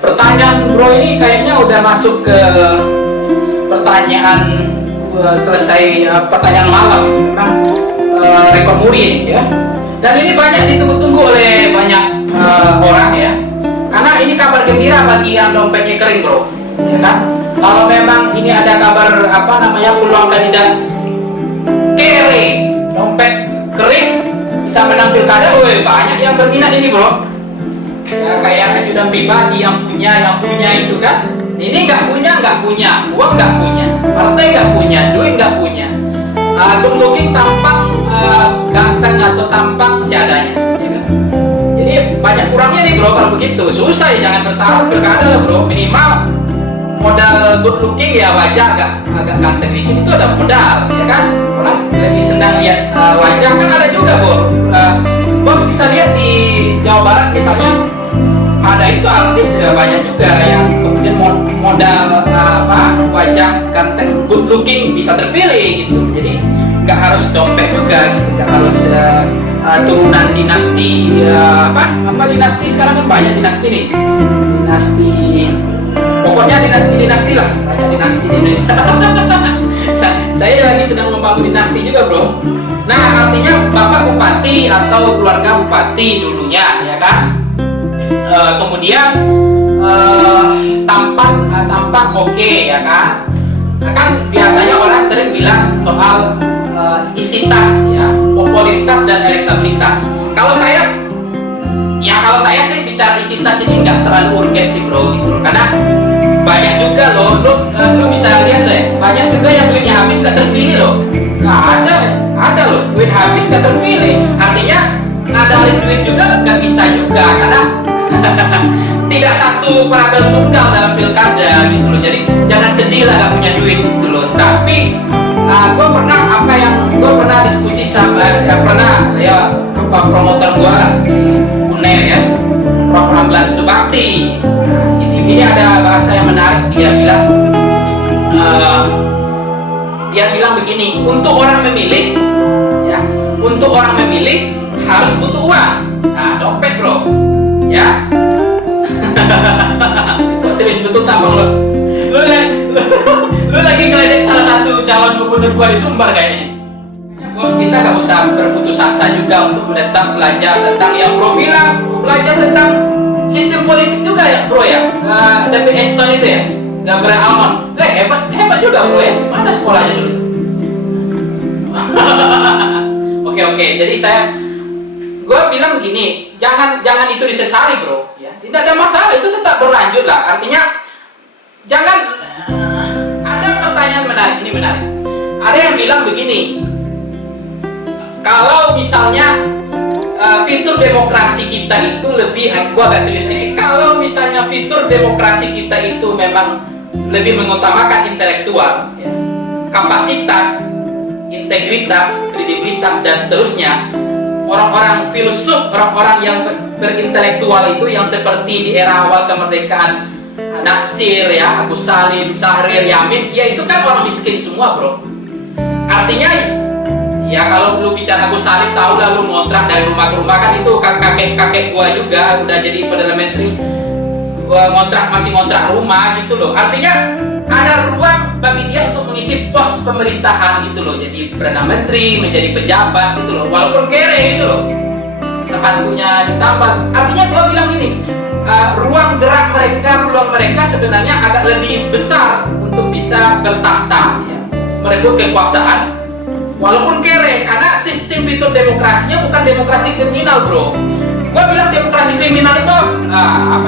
Pertanyaan bro ini kayaknya udah masuk ke pertanyaan selesai pertanyaan malam. Memang rekor muri ya. Dan ini banyak ditunggu-tunggu oleh banyak orang ya. Karena ini kabar gembira bagi yang dompetnya kering bro, ya kan? Kalau memang ini ada kabar peluang kandidat kere, dompet kering bisa menang pilkada, banyak yang berminat ini bro. Ya, kayak ajudan pribadi yang punya itu kan. Ini nggak punya, uang nggak punya, partai nggak punya, duit nggak punya. Good looking tampang ganteng atau tampang seadanya. Ya kan? Jadi banyak kurangnya nih bro kalau begitu. Susah ya, jangan bertaruh pilkada lah bro. Minimal modal good looking ya, wajah agak ganteng dikit itu ada modal, ya kan? Orang lebih senang lihat wajah kan ada juga bro. Bos bisa lihat di Jawa Barat misalnya ada itu artis banyak juga yang kemudian modal wajah ganteng good looking bisa terpilih gitu. Jadi nggak harus dompet juga gitu, nggak harus turunan dinasti dinasti sekarang kan banyak dinasti nih, pokoknya dinasti lah, banyak dinasti di Indonesia. Saya lagi sedang membangun dinasti juga bro. Nah artinya bapak bupati atau keluarga bupati dulunya ya kan, kemudian tampan oke ya kan. Nah, kan biasanya orang sering bilang soal isi tas ya, popularitas dan elektabilitas. Kalau saya sih bicara isi tas ini nggak terlalu urgen sih bro gitu loh. Karena banyak juga loh, lu bisa lihat deh, banyak juga yang duitnya habis gak terpilih loh. Nggak ada loh, duit habis gak terpilih. Artinya ngadalin duit juga nggak bisa juga, karena tidak satu peragam tunggal dalam pilkada gitu loh. Jadi jangan sedih lah gak punya duit gitu loh. Tapi gue pernah diskusi sama promotor gue di UNER ya, Prof. Ramlan Subakti. Ini ada bahasa yang menarik. Dia bilang begini, untuk orang memilih harus butuh uang. Nah, dompet bro ya. Kok serius betul tampang lo? Lu lagi ngeledek salah satu calon gubernur gua di Sumbar kayaknya. Bos, kita gak usah berputus asa juga untuk menetap belajar tentang yang bro bilang, belajar tentang sistem politik juga ya bro ya. David Eston itu ya, Gabriel Almond, hebat juga bro ya. Mana sekolahnya dulu tuh? Oke, jadi gue bilang gini, jangan itu disesali bro ya. Tidak ada masalah, itu tetap berlanjut lah. Artinya jangan ada pertanyaan menarik, ini menarik. Ada yang bilang begini, kalau misalnya fitur demokrasi kita itu gue agak serius ini, kalau misalnya fitur demokrasi kita itu memang lebih mengutamakan intelektual ya, kapasitas, integritas, kredibilitas dan seterusnya, orang-orang filsuf, orang-orang yang berintelektual itu yang seperti di era awal kemerdekaan Natsir ya, Agus Salim, Syahrir, Yamin, ya itu kan orang miskin semua bro. Artinya ya kalau lu bicara Agus Salim, tahu lah lu ngontrak dari rumah ke rumah kan, itu kakek gua juga udah jadi Perdana Menteri, masih ngontrak rumah gitu loh. Artinya ada ruang bagi dia untuk mengisi pos pemerintahan gitu loh, jadi Perdana Menteri, menjadi pejabat gitu loh, walaupun kere gitu loh, sepatunya ditambal. Artinya gua bilang gini, ruang gerak mereka, peluang mereka sebenarnya agak lebih besar untuk bisa bertahta ya, merebut kekuasaan walaupun kere, karena sistem fitur demokrasinya bukan demokrasi kriminal bro. Gua bilang demokrasi kriminal itu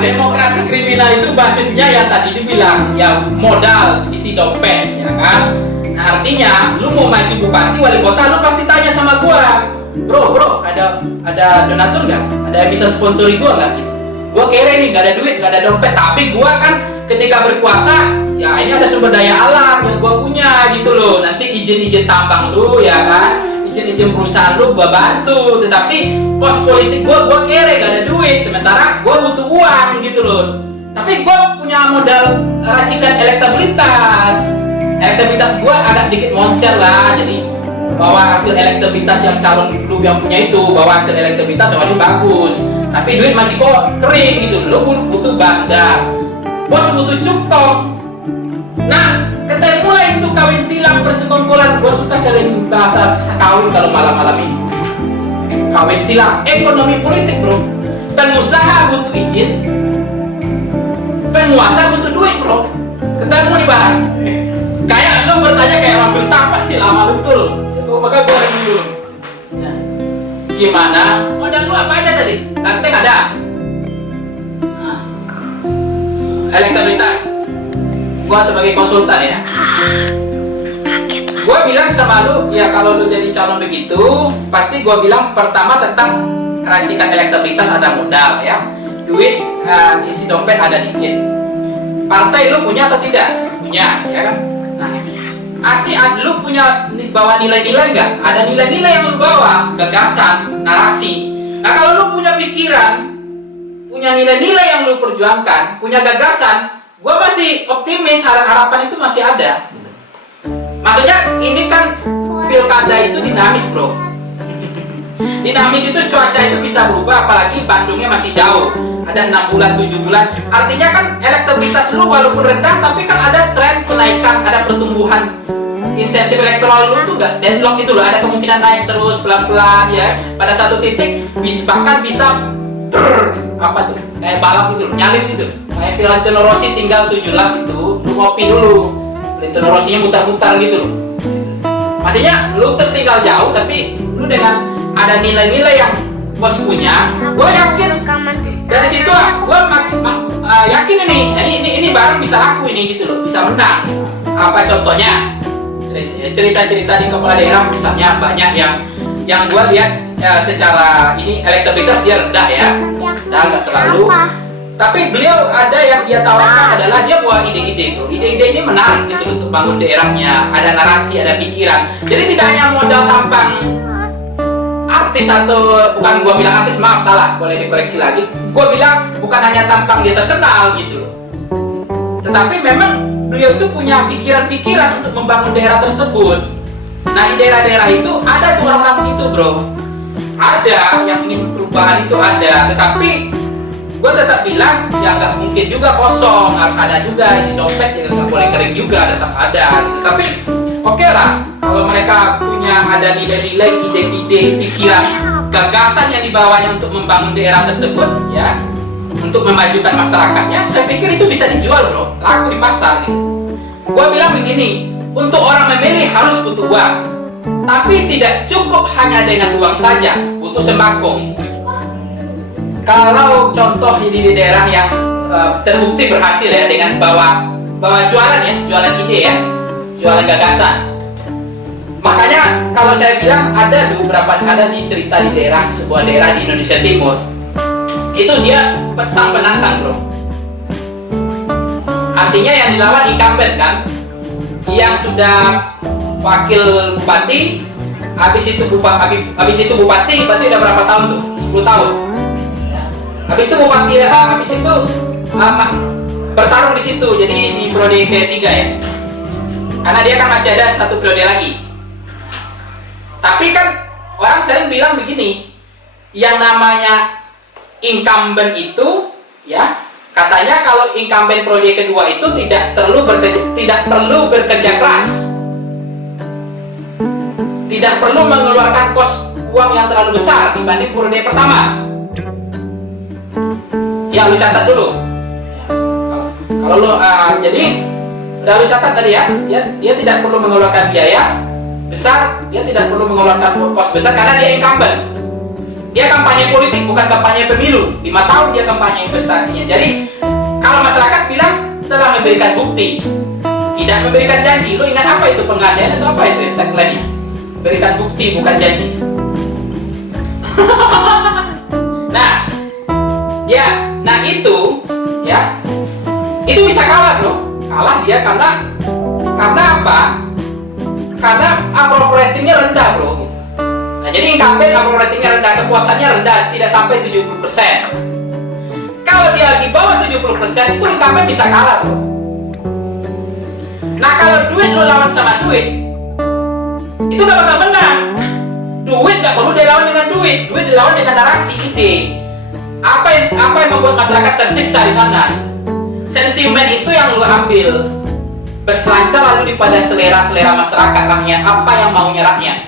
demokrasi kriminal itu basisnya yang tadi dibilang ya, modal isi dompet ya kan. Nah artinya lu mau maju bupati wali kota, lu pasti tanya sama gua, bro ada donatur nggak, ada yang bisa sponsori gua nggak gitu. Gua kere nih, nggak ada duit, nggak ada dompet, tapi gua kan ketika berkuasa ya ini ada sumber daya alam yang gua punya gitu loh. Nanti izin tambang lu ya kan, izin perusahaan lu gua bantu, tetapi kos politik gua kere, gak ada duit, sementara gua butuh uang gitu loh. Tapi gua punya modal racikan elektabilitas gua agak dikit moncer lah, jadi bahwa hasil elektabilitas yang calon lu yang punya itu, bahwa hasil elektabilitas yang bagus, tapi duit masih kok kering gitu. Lu butuh bandar, bos butuh cukong. Nah, ketemu lah itu kawin silang persekongkolan. Gue suka sering bahasa kawin kalau malam-malam ini. Kawin silang, ekonomi politik bro. Pengusaha butuh izin, penguasa butuh duit bro. Ketemu nih barang. Kayak lo bertanya kayak orang filsafat sih, lama betul. Maka gue review dulu. Ya. Gimana? Modal lu apa aja tadi? Ganteng ada. Nah. Elektabilitas. Gue sebagai konsultan ya. Gue bilang sama lu, ya kalau lu jadi calon begitu, pasti gue bilang pertama tentang racikan elektabilitas ada modal ya. Duit, isi dompet ada dikit. Partai lu punya atau tidak? Punya, ya kan? Nah, arti lu punya bawa nilai-nilai nggak? Ada nilai-nilai yang lu bawa, gagasan, narasi. Nah kalau lu punya pikiran, punya nilai-nilai yang lu perjuangkan, punya gagasan, gue masih optimis, harapan itu masih ada. Maksudnya ini kan pilkada itu dinamis bro. Dinamis itu cuaca itu bisa berubah, apalagi Bandungnya masih jauh. Ada 6 bulan, 7 bulan. Artinya kan elektabilitas lu walaupun rendah, tapi kan ada tren kenaikan, ada pertumbuhan. Insentif elektoral lu tuh gak deadlock itu loh, ada kemungkinan naik terus pelan-pelan ya. Pada satu titik bahkan bisa apa tuh? Kayak balap gitu, nyalip gitu. Kayak Valentino Rossi tinggal 7 lap itu, lu ngopi dulu. Valentino Rossi-nya mutar-mutar gitu loh. Maksudnya lu tertinggal jauh tapi lu dengan ada nilai-nilai yang bos punya, gue yakin dari situ gue yakin ini barang bisa laku ini gitu loh, bisa menang. Apa contohnya? Cerita-cerita di kepala daerah misalnya banyak yang gue lihat ya, secara ini elektabilitas dia rendah ya, dan nggak terlalu. Tapi beliau ada yang dia tawarkan adalah dia buat ide-ide tuh. Ide-ide ini menarik gitu untuk bangun daerahnya. Ada narasi, ada pikiran. Jadi tidak hanya modal tampang artis atau bukan gua bilang artis, maaf salah, boleh dikoreksi lagi. Gua bilang bukan hanya tampang dia terkenal gitu loh. Tetapi memang beliau itu punya pikiran-pikiran untuk membangun daerah tersebut. Nah di daerah-daerah itu ada tuh orang-orang gitu bro. Ada yang ingin perubahan itu ada, tetapi gue tetap bilang ya nggak mungkin juga kosong, harus ada juga isi dompet, ya nggak boleh kering juga, tetap ada gitu. Tapi oke lah kalau mereka punya ada nilai-nilai, ide-ide, pikiran, gagasan yang dibawanya untuk membangun daerah tersebut ya, untuk memajukan masyarakatnya, saya pikir itu bisa dijual bro, laku di pasar gitu. Gue bilang begini, untuk orang memilih harus butuh uang, tapi tidak cukup hanya dengan uang saja, butuh sembako. Kalau contoh di daerah yang terbukti berhasil ya dengan bawa jualan ya, jualan ide ya, jualan gagasan. Makanya kalau saya bilang ada di cerita di daerah, sebuah daerah di Indonesia Timur, itu dia sang penantang bro. Artinya yang dilawan incumbent kan, yang sudah wakil bupati, habis itu bupati udah berapa tahun tuh? 10 tahun. Habis itu bupati, habis itu bertarung di situ, jadi di periode ketiga ya. Karena dia kan masih ada 1 periode lagi. Tapi kan orang sering bilang begini, yang namanya incumbent itu ya, katanya kalau incumbent periode kedua itu tidak perlu bekerja keras. Tidak perlu mengeluarkan kos uang yang terlalu besar dibanding periode pertama. Ya lu catat dulu. Kalau lu jadi udah lu catat tadi ya, dia tidak perlu mengeluarkan biaya besar, dia tidak perlu mengeluarkan kos besar karena dia incumbent. Dia kampanye politik bukan kampanye pemilu. 5 tahun dia kampanye investasinya. Jadi kalau masyarakat bilang telah memberikan bukti, tidak memberikan janji. Lu ingat apa itu pengadaan atau apa itu tagline-nya? Berikan bukti bukan janji. Nah itu ya, itu bisa kalah bro. Kalah dia karena apa? Karena approval ratingnya rendah bro. Nah jadi incumbent approval ratingnya rendah, kepuasannya rendah, tidak sampai 70%. Kalau dia di bawah 70% itu incumbent bisa kalah bro. Nah kalau duit lo lawan sama duit, itu gak bakal menang. Duit gak perlu dilawan dengan duit dilawan dengan narasi, ide. Apa yang membuat masyarakat tersiksa di sana? sentimen itu yang lu ambil, berselancar lalu pada selera-selera masyarakat rakyat, apa yang maunya rakyat.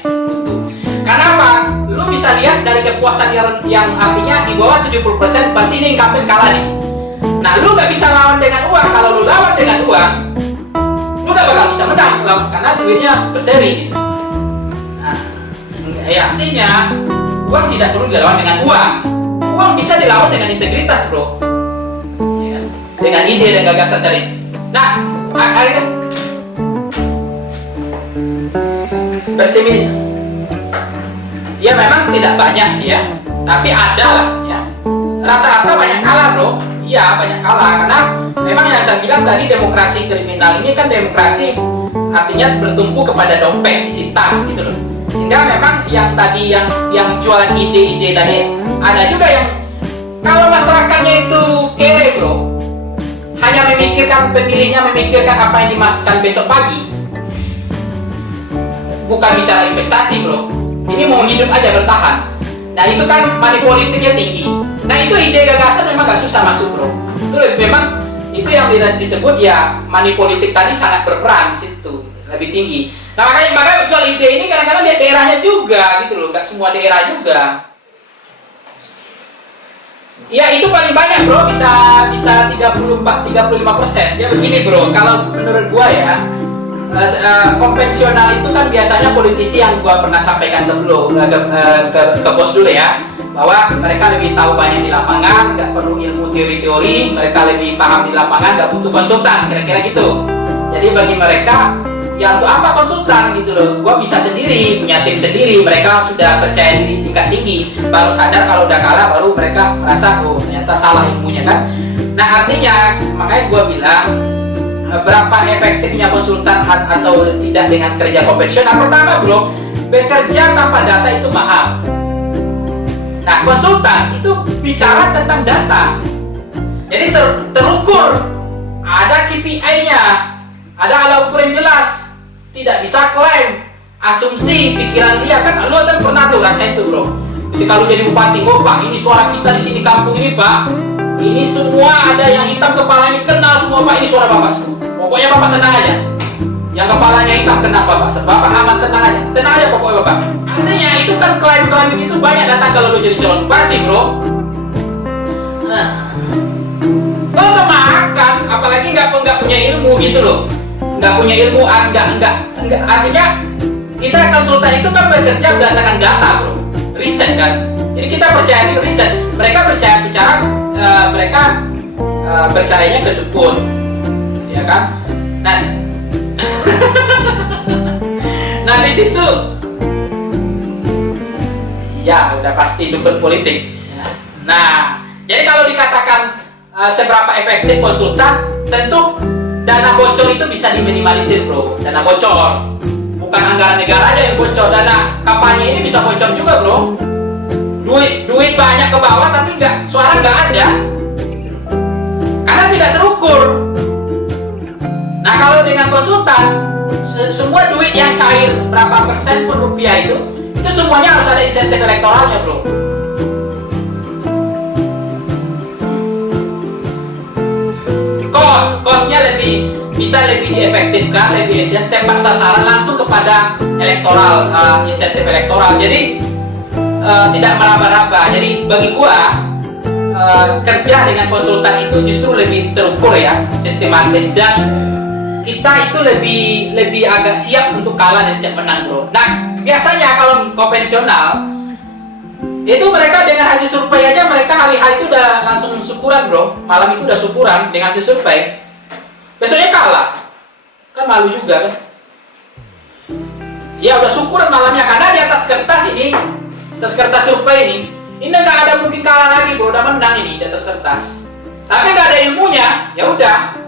Karena apa? Lu bisa lihat dari kepuasan yang artinya di bawah 70%, berarti ini incumbent kalah nih. Nah, lu gak bisa lawan dengan uang. Kalau lu lawan dengan uang, lu gak bakal bisa menang karena duitnya berseri gitu. Nah, ya artinya uang tidak perlu dilawan dengan uang. Uang bisa dilawan dengan integritas, bro. Ya, dengan ide dan gagasan dari. Nah, akhirnya bersemi. Ya memang tidak banyak sih ya, tapi ada lah ya. Rata-rata banyak kalah, bro. Iya, banyak kalah karena memang yang saya bilang tadi, demokrasi kriminal ini kan demokrasi artinya bertumpu kepada dompet, isi tas gitu loh. Sehingga memang yang tadi yang jualan ide-ide tadi, ada juga yang kalau masyarakatnya itu kere, bro, hanya memikirkan pemilihnya, memikirkan apa yang dimasukkan besok pagi, bukan bicara investasi, bro. Ini mau hidup aja, bertahan. Nah itu kan money politiknya tinggi. Nah itu ide gagasan memang gak susah masuk, bro. Itu memang itu yang disebut ya money politik tadi sangat berperan di situ, lebih tinggi. Nah makanya jual ide ini kadang-kadang lihat daerahnya juga gitu loh, gak semua daerah juga. Ya itu paling banyak, bro, bisa 35%. Ya begini, bro, kalau menurut gua ya, konvensional itu kan biasanya politisi yang gua pernah sampaikan ke bos dulu ya, bahwa mereka lebih tahu banyak di lapangan, nggak perlu ilmu teori-teori, mereka lebih paham di lapangan, nggak butuh konsultan, kira-kira gitu. Jadi bagi mereka, ya untuk apa konsultan gitu loh, gua bisa sendiri, punya tim sendiri, mereka sudah percaya diri tingkat tinggi, baru sadar kalau udah kalah, baru mereka merasa, oh ternyata salah ilmunya kan. Nah artinya, makanya gua bilang, berapa efektifnya konsultan atau tidak dengan kerja konvensional. Pertama, bro, bekerja tanpa data itu mahal. Nah, konsultan itu bicara tentang data. Jadi terukur, ada KPI-nya, ada alat ukur yang jelas. Tidak bisa klaim, asumsi, pikiran dia kan. Lu kan pernah tuh rasain tuh, bro. Ketika lu jadi bupati, oh Pak, ini suara kita di sini kampung ini, Pak. Ini semua ada yang hitam kepalanya, kenal semua, Pak. Ini suara Bapak semua. Pokoknya Bapak tenang aja. Yang kepalanya hitam kenal Bapak. Bapak aman, tenang aja. Tenang aja pokoknya Bapak. Artinya itu kan klaim-klaim begitu banyak datang kalau lu jadi calon bupati, bro. Nah, lo kemakan, apalagi nggak punya ilmu gitu loh. Nggak punya ilmu, nggak. Artinya kita konsultan itu kan bekerja berdasarkan data, bro. Riset kan. Jadi kita percaya di riset. Mereka mereka percayanya ke dukun. Ya kan? Nah di situ ya udah pasti dukun politik. Nah, jadi kalau dikatakan seberapa efektif konsultan, tentu dana bocor itu bisa diminimalisir, bro. Dana bocor, bukan anggaran negara aja yang bocor, dana kampanye ini bisa bocor juga, bro. Duit banyak ke bawah tapi suara nggak ada, karena tidak terukur. Nah kalau dengan konsultan, semua duit yang cair berapa persen pun rupiah itu semuanya harus ada insentif elektoralnya, bro. Kosnya bisa lebih diefektifkan, lebih efisien, tepat sasaran langsung kepada elektoral, insentif elektoral. Jadi tidak meraba-raba. Jadi bagi gua kerja dengan konsultan itu justru lebih terukur ya, sistematis, dan kita itu lebih agak siap untuk kalah dan siap menang, bro. Nah biasanya kalau konvensional itu mereka dengan hasil survei aja, mereka hari-hari itu udah langsung syukuran, bro. Malam itu udah syukuran dengan hasil survei, besoknya kalah, kan malu juga kan. Ya udah syukuran malamnya, karena di atas kertas survei ini nggak ada mungkin kalah lagi, bro. Udah menang ini di atas kertas, tapi nggak ada ilmunya. Ya udah,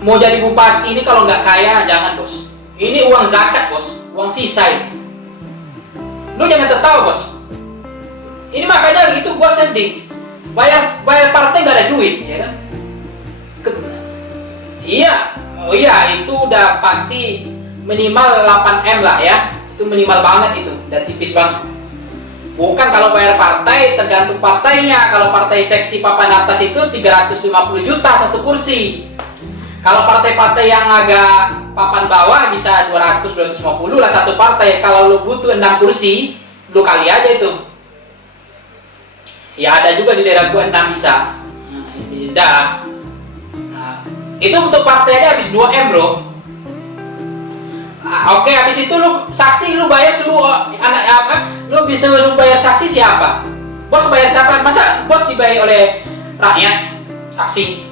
mau jadi bupati ini kalau nggak kaya jangan, bos. Ini uang zakat, bos, uang sisa ini. Lu jangan tertawa, bos. Ini makanya itu gua sedih. Bayar partai nggak ada duit, ya kan? Iya, oh iya, itu udah pasti minimal 8M lah ya. Itu minimal banget itu, udah tipis banget. Bukan, kalau bayar partai tergantung partainya. Kalau partai seksi papan atas itu 350 juta satu kursi. Kalau partai-partai yang agak papan bawah bisa 200-250 lah satu partai. Kalau lu butuh 6 kursi, lu kali aja itu. Ya ada juga di daerah gua 6 bisa. Beda. Nah, itu untuk partai aja habis 2M, bro. Oke, habis itu lu saksi, lu bayar seluruh anak apa? Lu bisa lu bayar saksi siapa? Bos bayar siapa? Masa bos dibayar oleh rakyat? Saksi.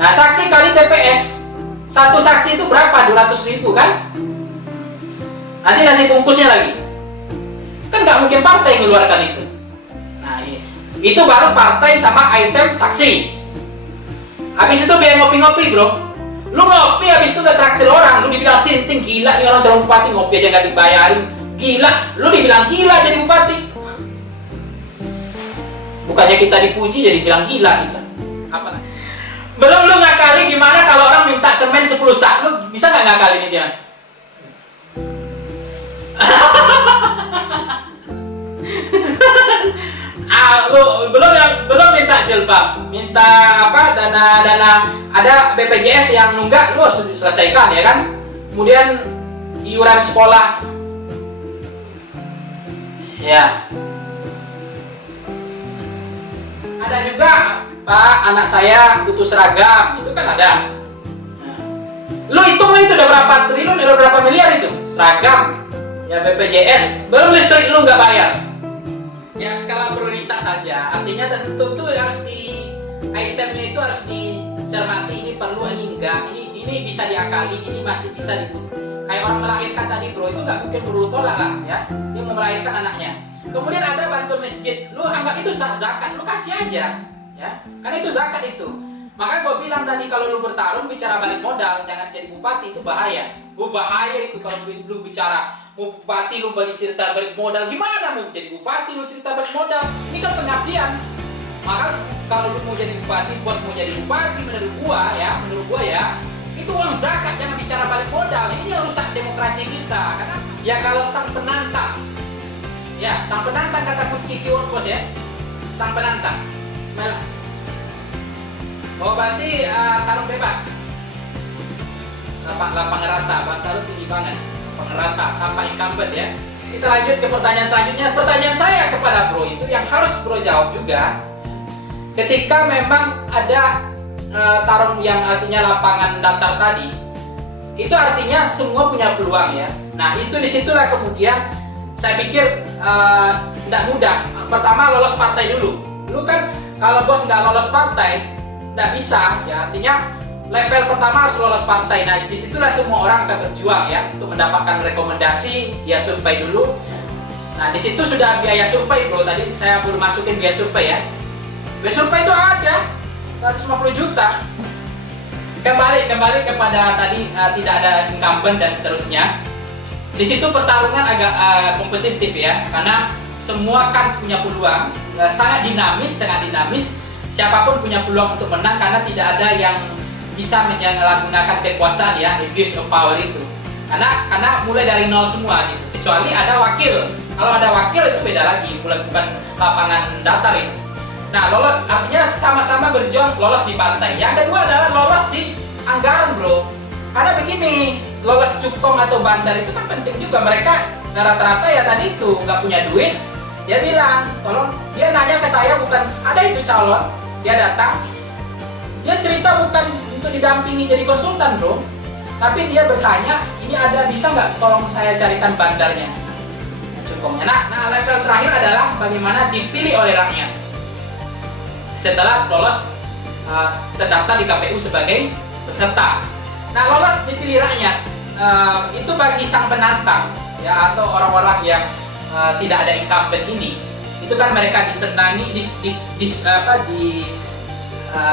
Nah, saksi kali TPS. Satu saksi itu berapa? 200.000 kan? Nanti nasi bungkusnya lagi. Kan nggak mungkin partai mengeluarkan itu. Nah, itu baru partai sama item saksi. Habis itu biaya ngopi-ngopi, bro. Lu ngopi habis itu udah traktir orang, lu dibilang sinting, gila nih orang calon bupati ngopi aja nggak dibayarin, gila, lu dibilang gila jadi bupati. Bukannya kita dipuji jadi bilang gila kita. Apa? Belum lu ngakali gimana kalau orang minta semen 10 sak, lu bisa nggak ngakalin dia? Belum minta jilbab, minta apa dana ada BPJS yang nunggak, lu harus diselesaikan ya kan. Kemudian iuran sekolah, ya. Ada juga, Pak, anak saya butuh seragam, itu kan ada. Lu hitung lah itu udah berapa triliun, udah berapa miliar itu seragam, ya BPJS, belum listrik lu nggak bayar. Ya skala prioritas saja, artinya tentu tuh harus di itemnya itu harus dicermati, ini perlu, ini enggak, ini bisa diakali, ini masih bisa kayak orang melahirkan tadi, bro, itu nggak mungkin perlu tolak lah ya, dia mau melahirkan anaknya. Kemudian ada bantu masjid, lu anggap itu zakat, lu kasih aja ya, karena itu zakat itu. Makanya gue bilang tadi kalau lu bertarung bicara balik modal, jangan jadi bupati, itu bahaya. Bahaya itu kalau lu bicara mau bupati lu balik cerita balik modal, gimana mau jadi bupati lu cerita balik modal? Ini kan pengabdian. Maka kalau lu mau jadi bupati, bos mau jadi bupati, menurut gua ya, itu uang zakat, jangan bicara balik modal. Ini yang rusak demokrasi kita. Karena ya kalau sang penantang kata kunci keyword bos ya, sang penantang. Oh berarti tarung bebas, lapangan rata, bahasa lu tinggi banget, lapangan rata tanpa incumbent ya. Kita lanjut ke pertanyaan selanjutnya. Pertanyaan saya kepada bro itu yang harus bro jawab juga, ketika memang ada tarung yang artinya lapangan datar tadi, itu artinya semua punya peluang ya. Nah itu disitulah kemudian saya pikir tidak mudah. Pertama lolos partai dulu. Lu kan kalau bos nggak lolos partai nggak bisa ya, artinya level pertama harus lolos partai. Nah disitulah semua orang akan berjuang ya untuk mendapatkan rekomendasi, dia survei dulu. Nah disitu sudah biaya survei bro, tadi saya belum masukin biaya survei ya. Biaya survei itu ada 150 juta. Kembali kepada tadi tidak ada incumbent dan seterusnya. Di situ pertarungan agak kompetitif ya, karena semua kan punya peluang, sangat dinamis. Siapapun punya peluang untuk menang karena tidak ada yang bisa menyalahgunakan kekuasaan ya, abuse of power itu. Karena mulai dari nol semua gitu. Kecuali ada wakil. Kalau ada wakil itu beda lagi, bukan lapangan datar itu. Nah, lolos artinya sama-sama berjuang lolos di partai. Yang kedua adalah lolos di anggaran, bro. Karena begini, lolos Cukong atau Bandar itu kan penting juga. Mereka rata-rata ya tadi itu nggak punya duit. Dia bilang, tolong, dia nanya ke saya, bukan ada itu calon. Dia datang, dia cerita bukan untuk didampingi jadi konsultan bro, tapi dia bertanya, ini ada bisa nggak tolong saya carikan bandarnya, Cukongnya. Nah level terakhir adalah bagaimana dipilih oleh rakyat setelah lolos terdaftar di KPU sebagai peserta. Nah lolos dipilih rakyat itu bagi sang penantang ya, atau orang-orang yang tidak ada incumbent ini, itu kan mereka disenangi,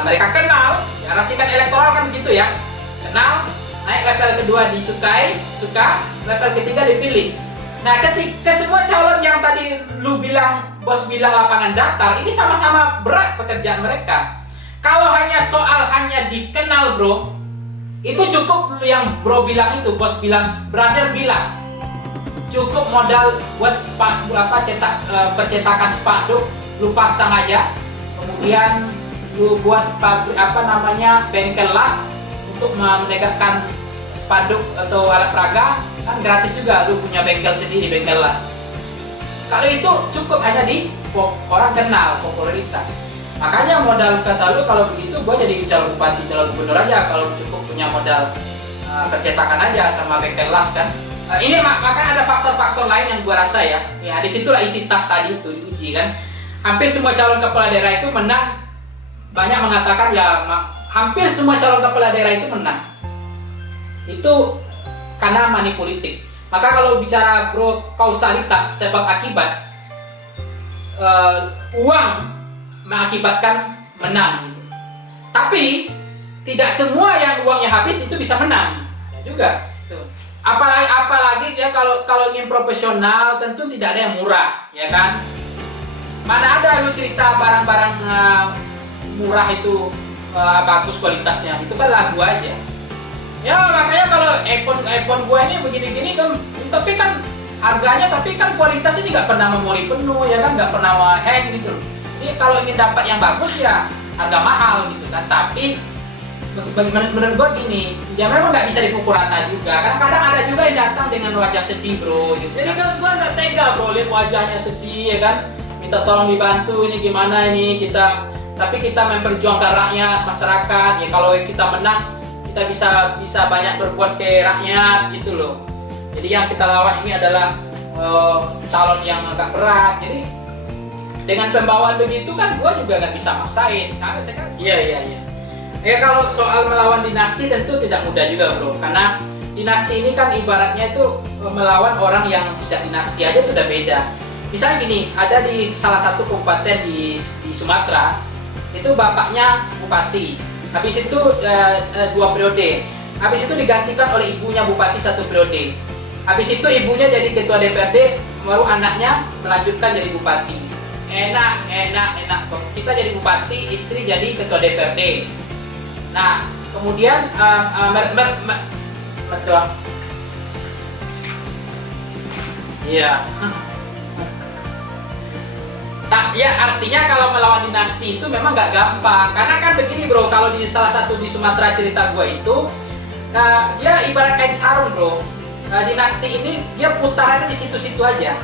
mereka kenal, ya, racikan elektoral kan begitu ya, kenal, naik level kedua disukai, suka, level ketiga dipilih. Nah ketika semua calon yang tadi lu bilang, bos bilang lapangan datar, ini sama-sama berat pekerjaan mereka. Kalau hanya soal hanya dikenal bro, itu cukup yang bro bilang itu, bos bilang, brother bilang, cukup modal buat percetakan spanduk, lu pasang aja, kemudian lu buat pabrik bengkel las untuk menegakkan spanduk atau alat peraga, kan gratis juga, lu punya bengkel sendiri, bengkel las. Kalau itu cukup hanya di orang kenal, popularitas. Makanya modal kata lu, kalau begitu gua jadi calon bupati, calon gubernur aja kalau cukup punya modal percetakan aja sama bengkel las kan. Ini makanya ada faktor-faktor lain yang gua rasa ya. Ya disitulah isi tas tadi itu diuji kan. Hampir semua calon kepala daerah itu menang. Banyak mengatakan ya hampir semua calon kepala daerah itu menang. Itu karena money politik. Maka kalau bicara kausalitas sebab akibat, uang mengakibatkan menang gitu. Tapi tidak semua yang uangnya habis itu bisa menang. Ada juga. Gitu. Apalagi ya kalau ingin profesional tentu tidak ada yang murah, ya kan? Mana ada lu cerita barang-barang murah itu bagus kualitasnya, itu kan lagu aja. Ya makanya kalau iPhone gua ini begini-gini kan, tapi kan harganya, tapi kan kualitasnya nggak pernah memori penuh, ya kan, nggak pernah hang gitu. Jadi kalau ingin dapat yang bagus ya harga mahal gitu kan. Tapi menurut gua gini, ya memang nggak bisa dipukul rata juga. Karena kadang ada juga yang datang dengan wajah sedih bro. Gitu. Jadi kan gua nggak tega bro lihat wajahnya sedih, ya kan. Minta tolong dibantu, ini gimana ini kita. Tapi kita memperjuangkan rakyat, masyarakat. Ya kalau kita menang, kita bisa banyak berbuat ke rakyat gitu loh. Jadi yang kita lawan ini adalah calon yang agak berat. Jadi dengan pembawaan begitu kan gua juga nggak bisa maksain. Misalnya saya kan, iya. Ya kalau soal melawan dinasti tentu tidak mudah juga bro, karena dinasti ini kan ibaratnya itu melawan orang yang tidak dinasti aja itu udah beda. Misalnya gini, ada di salah satu kabupaten di Sumatera, itu bapaknya bupati, habis itu 2 periode, habis itu digantikan oleh ibunya bupati 1 periode, habis itu ibunya jadi ketua DPRD, baru anaknya melanjutkan jadi bupati. Enak. Kita jadi bupati, istri jadi ketua DPRD. Nah, kemudian betul. Iya. Nah, ya artinya kalau melawan dinasti itu memang nggak gampang. Karena kan begini bro, kalau di salah satu di Sumatera cerita gue itu, dia ibarat kain sarung bro. Dinasti ini dia putarannya di situ-situ aja,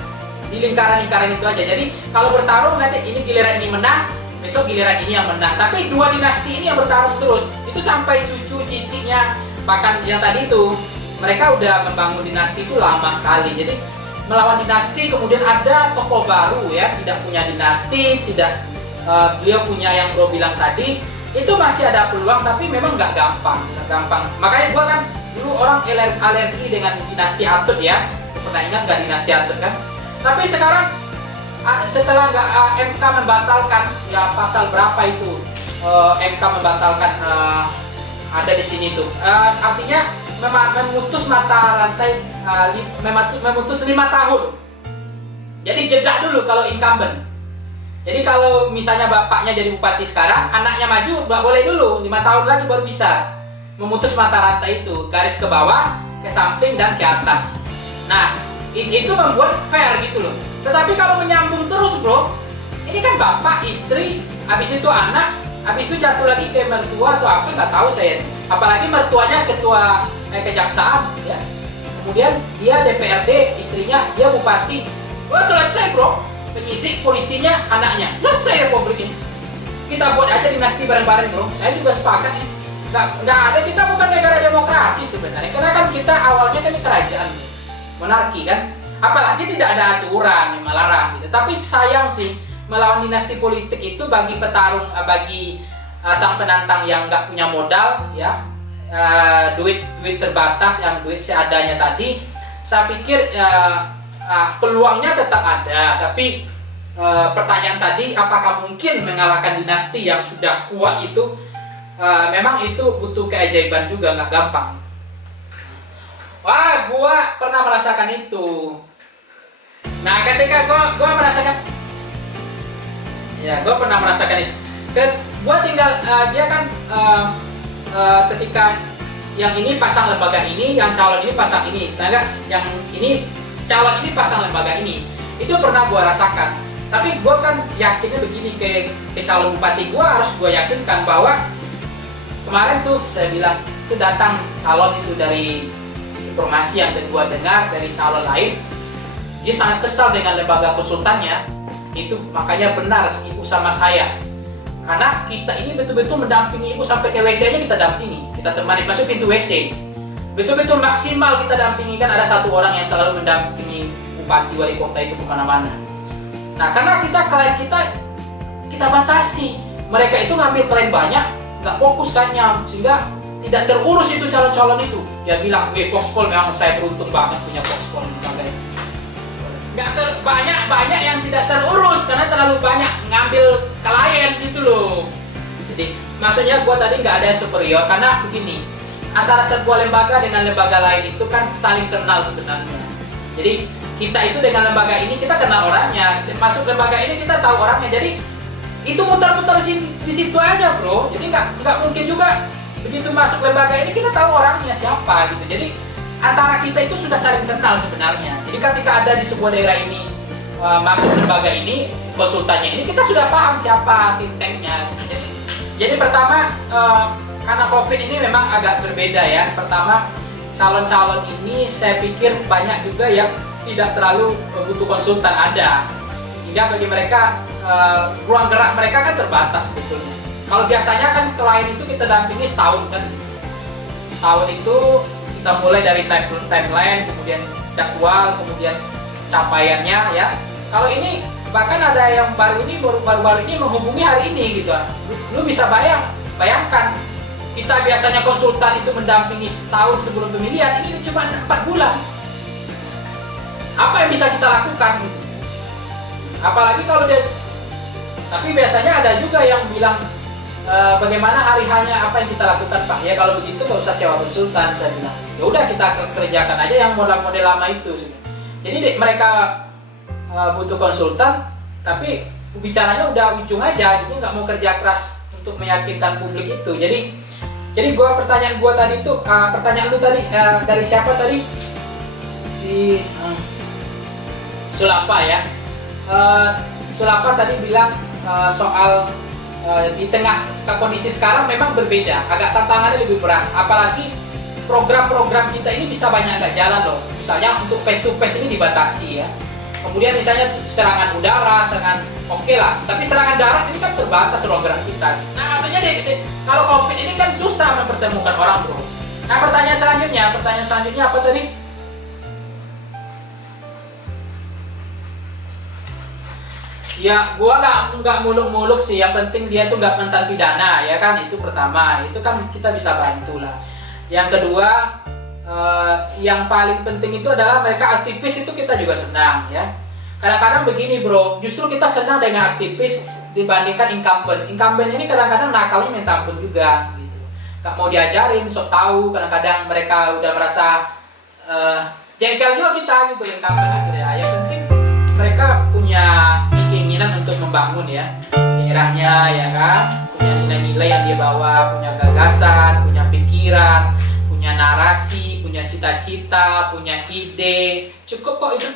di lingkaran-lingkaran itu aja. Jadi kalau bertarung nanti ini giliran ini menang, besok giliran ini yang menang. Tapi 2 dinasti ini yang bertarung terus. Itu sampai cucu ciciknya, bahkan yang tadi itu mereka udah membangun dinasti itu lama sekali. Jadi melawan dinasti, kemudian ada tokoh baru ya, tidak punya dinasti, tidak beliau punya yang bro bilang tadi, itu masih ada peluang, tapi memang nggak gampang. Makanya gua kan dulu orang alergi dengan dinasti Atut ya. Pernah ingat nggak dinasti Atut kan? Tapi sekarang setelah MK membatalkan ya pasal berapa itu, MK membatalkan ada di sini tuh, artinya memutus mata rantai, memutus 5 tahun. Jadi jeda dulu kalau incumbent. Jadi kalau misalnya bapaknya jadi bupati sekarang, anaknya maju nggak boleh dulu, 5 tahun lagi baru bisa memutus mata rantai itu, garis ke bawah, ke samping dan ke atas. Nah itu membuat fair gitu loh. Tetapi kalau menyambung terus bro, ini kan bapak, istri, habis itu anak, habis itu jatuh lagi ke mertua atau apa, nggak tahu saya. Apalagi mertuanya ketua kejaksaan ya. Kemudian dia DPRD, istrinya dia bupati. Wah selesai bro, penyidik, polisinya, anaknya. Selesai republik ini. Kita buat aja dinasti bareng-bareng bro. Saya juga sepakat ya. Nggak ada, kita bukan negara demokrasi sebenarnya. Karena kan kita awalnya kan di kerajaan monarki kan. Apalagi tidak ada aturan yang melarang gitu. Tapi sayang sih, melawan dinasti politik itu bagi petarung, bagi sang penantang yang nggak punya modal ya, duit terbatas, yang duit seadanya tadi, saya pikir peluangnya tetap ada. Tapi pertanyaan tadi, apakah mungkin mengalahkan dinasti yang sudah kuat itu, memang itu butuh keajaiban juga, nggak gampang. Wah, gua pernah merasakan itu. Nah, ketika gua merasakan, ya, gua pernah merasakan itu. Gua tinggal, dia kan ketika yang ini pasang lembaga ini, yang calon ini pasang ini, sehingga yang ini calon ini pasang lembaga ini. Itu pernah gue rasakan. Tapi gue kan yakinnya begini ke calon bupati gue, harus gue yakinkan bahwa kemarin tuh saya bilang itu datang calon itu dari informasi yang gue dengar dari calon lain, dia sangat kesal dengan lembaga konsultannya. Itu makanya benar ibu sama saya, karena kita ini betul-betul mendampingi ibu sampai ke WC aja kita dampingi, kita temani masuk pintu WC, betul-betul maksimal kita dampingi. Kan ada satu orang yang selalu mendampingi bupati wali kota itu kemana-mana. Nah karena klien kita batasi, mereka itu ngambil klien banyak, nggak fokus kayaknya, sehingga tidak terurus itu calon-calon itu. Dia bilang, Voxpol memang saya beruntung banget punya Voxpol. Banyak yang tidak terurus karena terlalu banyak ngambil klien gitu loh. Jadi maksudnya gue tadi nggak ada yang superior, karena begini, antara sebuah lembaga dengan lembaga lain itu kan saling kenal sebenarnya. Jadi kita itu dengan lembaga ini kita kenal orangnya, masuk lembaga ini kita tahu orangnya. Jadi itu muter-muter di situ aja bro. Jadi nggak mungkin juga begitu masuk lembaga ini kita tahu orangnya siapa gitu. Jadi antara kita itu sudah saling kenal sebenarnya. Jadi ketika ada di sebuah daerah ini masuk lembaga ini, konsultannya ini, kita sudah paham siapa think tanknya. Jadi pertama karena COVID ini memang agak berbeda ya. Pertama calon-calon ini saya pikir banyak juga yang tidak terlalu butuh konsultan ada, sehingga bagi mereka ruang gerak mereka kan terbatas sebetulnya. Kalau biasanya kan klien itu kita dampingi setahun kan. Setahun itu kita mulai dari timeline, kemudian jadwal, kemudian capaiannya ya. Kalau ini bahkan ada yang baru ini menghubungi hari ini gitu. Lu bisa bayangkan kita biasanya konsultan itu mendampingi setahun sebelum pemilihan, ini cuma 4 bulan. Apa yang bisa kita lakukan gitu? Apalagi kalau dia, tapi biasanya ada juga yang bilang bagaimana hari hanya apa yang kita lakukan Pak? Ya kalau begitu nggak usah sewa konsultan, saya bilang. Ya udah kita kerjakan aja yang model-model lama itu. Jadi mereka butuh konsultan, tapi bicaranya udah ujung aja, jadi nggak mau kerja keras untuk meyakinkan publik itu. Jadi pertanyaan gua tadi tuh, pertanyaan lu tadi dari siapa tadi? Si Sulapa ya. Sulapa tadi bilang soal di tengah kondisi sekarang memang berbeda, agak tantangannya lebih berat. Apalagi program-program kita ini bisa banyak agak jalan loh. Misalnya untuk face to face ini dibatasi ya. Kemudian misalnya serangan udara, serangan oke lah. Tapi serangan darat ini kan terbatas ruang gerak kita. Nah maksudnya kalau COVID ini kan susah mempertemukan orang bro. Nah pertanyaan selanjutnya apa tadi? Ya, gua nggak muluk-muluk sih. Yang penting dia tuh nggak mantan pidana, ya kan? Itu pertama. Itu kan kita bisa bantu lah. Yang kedua, yang paling penting itu adalah mereka aktivis itu kita juga senang, ya. Kadang-kadang begini bro, justru kita senang dengan aktivis dibandingkan incumbent. Incumbent ini kadang-kadang nakalnya minta ampun juga, gitu. Nggak mau diajarin, sok tahu. Kadang-kadang mereka udah merasa jengkel juga kita, gitu. Incumbent itu ya. Yang penting mereka punya keinginan untuk membangun ya daerahnya, ya kan, punya nilai-nilai yang dia bawa, punya gagasan, punya pikiran, punya narasi, punya cita-cita, punya ide, cukup kok itu.